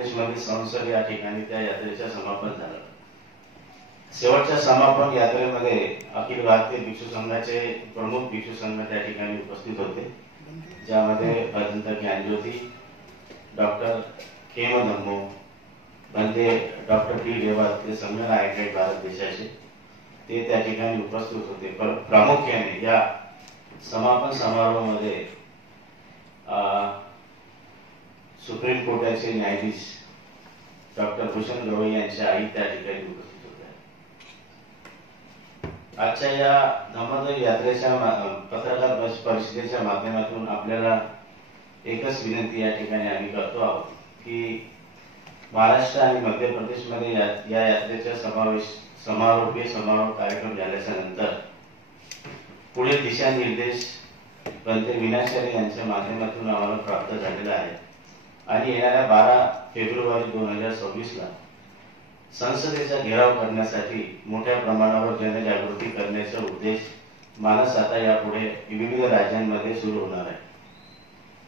प्रदेशमध्ये संसद या ठिकाणी त्या यात्रेचं समापन झालं। शेवटच्या समापन यात्रेमध्ये अखिल भारतीय भिक्षू संघाचे प्रमुख भिक्षू संघ त्या ठिकाणी उपस्थित होते, ज्यामध्ये भदंत ज्ञानज्योती, डॉक्टर केम धम्मो, बंदे डॉक्टर डी रेवाते संघनायक आहेत भारत देशाचे, ते त्या ठिकाणी उपस्थित होते। प्रामुख्याने या समापन समारोहामध्ये सुप्रीम कोर्टाचे न्यायाधीश डॉक्टर भूषण गवई यांच्या आई त्या ठिकाणी उपस्थित होत्या। आजच्या या धम्मजयंती यात्रेच्या पत्रकार परिषदेच्या माध्यमातून आपल्याला एकच विनंती या ठिकाणी आम्ही करतो आहोत की महाराष्ट्र आणि मध्य प्रदेशमध्ये या यात्रेचा समारोपीय समारोह कार्यक्रम झाल्याच्या नंतर पुढे दिशानिर्देश पंत मीनाचार्य यांच्या माध्यमातून आम्हाला प्राप्त झालेला आहे आणि येणाऱ्या 12 फेब्रुवारी 2026 ला संसदेचा घेराव करण्यासाठी मोठ्या प्रमाणावर जनजागृती करण्याचा उद्देश मानस आता यापुढे विविध राज्यांमध्ये सुरू होणार आहे।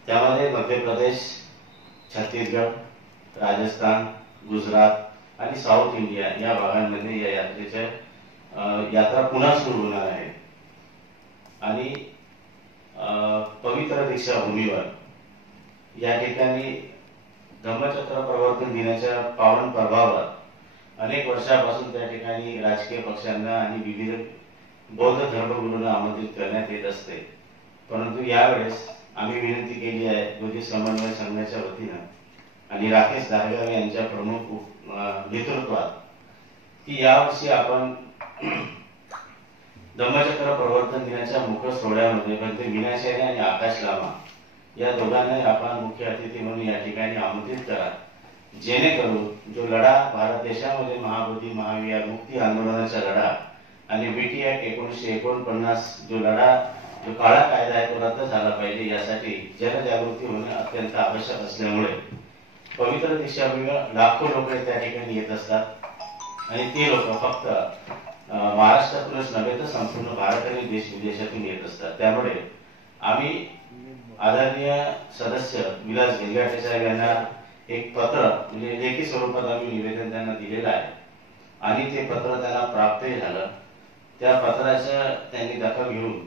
त्यामध्ये मध्य प्रदेश, छत्तीसगड, राजस्थान, गुजरात आणि साऊथ इंडिया या भागांमध्ये या यात्रा पुन्हा सुरू होणार आहे आणि पवित्र दीक्षाभूमीवर या ठिकाणी धम्मचक्र प्रवर्तन दिनाच्या पावन प्रभावावर अनेक वर्षापासून त्या ठिकाणी राजकीय पक्षांना आणि विविध बौद्ध धर्मगुरूंना आमंत्रित करण्यात येत असते, परंतु यावेळेस आम्ही विनंती केली आहे बौद्ध समन्वय संघाच्या वतीनं आणि राकेश दारगाव यांच्या प्रमुख नेतृत्वात की यावर्षी आपण धम्मचक्र प्रवर्तन दिनाच्या मुख्य सोहळ्यामध्ये पंत मीनाचार्य आणि आकाश लामा या दोघांना आपण मुख्य अतिथी म्हणून या ठिकाणी आमंत्रित करा, जेणेकरून जो लढा भारत देशामध्ये महाबोधी महाविहार मुक्ती आंदोलनाचा लढा आणि बीटी ऍक्ट 1949 जो लढा जो काळा कायदा आहे तो रद्द झाला पाहिजे, यासाठी जनजागृती होणे अत्यंत आवश्यक असल्यामुळे पवित्र दीक्षाभूमीवर लाखो लोक त्या ठिकाणी येत असतात आणि ते लोक फक्त महाराष्ट्रातूनच नव्हे तर संपूर्ण भारत आणि देश विदेशातून येत असतात। त्यामुळे आम्ही आदरणीय सदस्य विलास गिरगाटे साहेब यांना एक पत्र म्हणजे लेखी स्वरूपात आम्ही निवेदन त्यांना दिलेलं आहे आणि ते पत्र त्यांना प्राप्तही झालं। त्या पत्राचं त्यांनी दखल घेऊन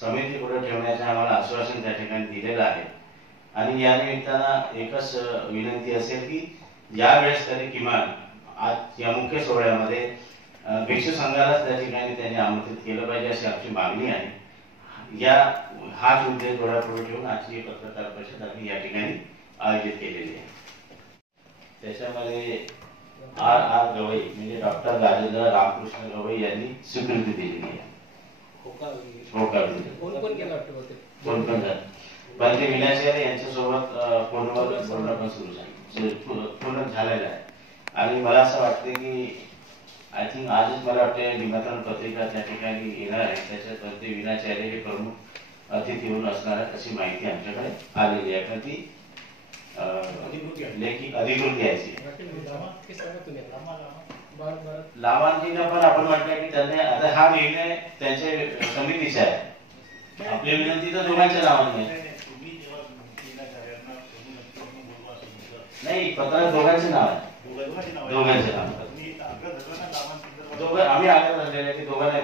समिती पुढे ठेवण्याचे आम्हाला आश्वासन त्या ठिकाणी दिलेलं आहे आणि या निमित्तानं एकच विनंती असेल की यावेळेस तरी किमान आज या मुख्य सोहळ्यामध्ये भिक्षू संघाला त्या ठिकाणी त्यांनी आमंत्रित केलं पाहिजे अशी आमची मागणी आहे। हाच उद्देश डोळ्यापुढे ठेवून आजची पत्रकार परिषद आम्ही या ठिकाणी आयोजित केलेली आहे। त्याच्यामध्ये आर गवई म्हणजे डॉक्टर राजेंद्र रामकृष्ण गवई यांनी स्वीकृती दिलेली आहे। पंत मीनाचार्य यांच्यासोबत फोनवर बोलणं पण पूर्ण झालेलं आहे आणि मला असं वाटतं की आय थिंक आजच मला वाटतं निमंत्रण पत्रिका त्या ठिकाणी येणार आहे, त्याच्यात पंत मीनाचार्य हे प्रमुख अतिथी म्हणून असणार आहे अशी माहिती आमच्याकडे आलेली आहे। पण ती लेखी अधिकृत यायची लाभांजींना पण आपण म्हटलं की त्यांनी आता हा निर्णय त्यांच्या समितीचा आहे, आपली विनंती तर दोघांच्या नावाने नाही, पत्रात दोघांचे नाव आहे, दोघांचे नाव दोघं आम्ही आग्रह धरलेला की दोघांनाही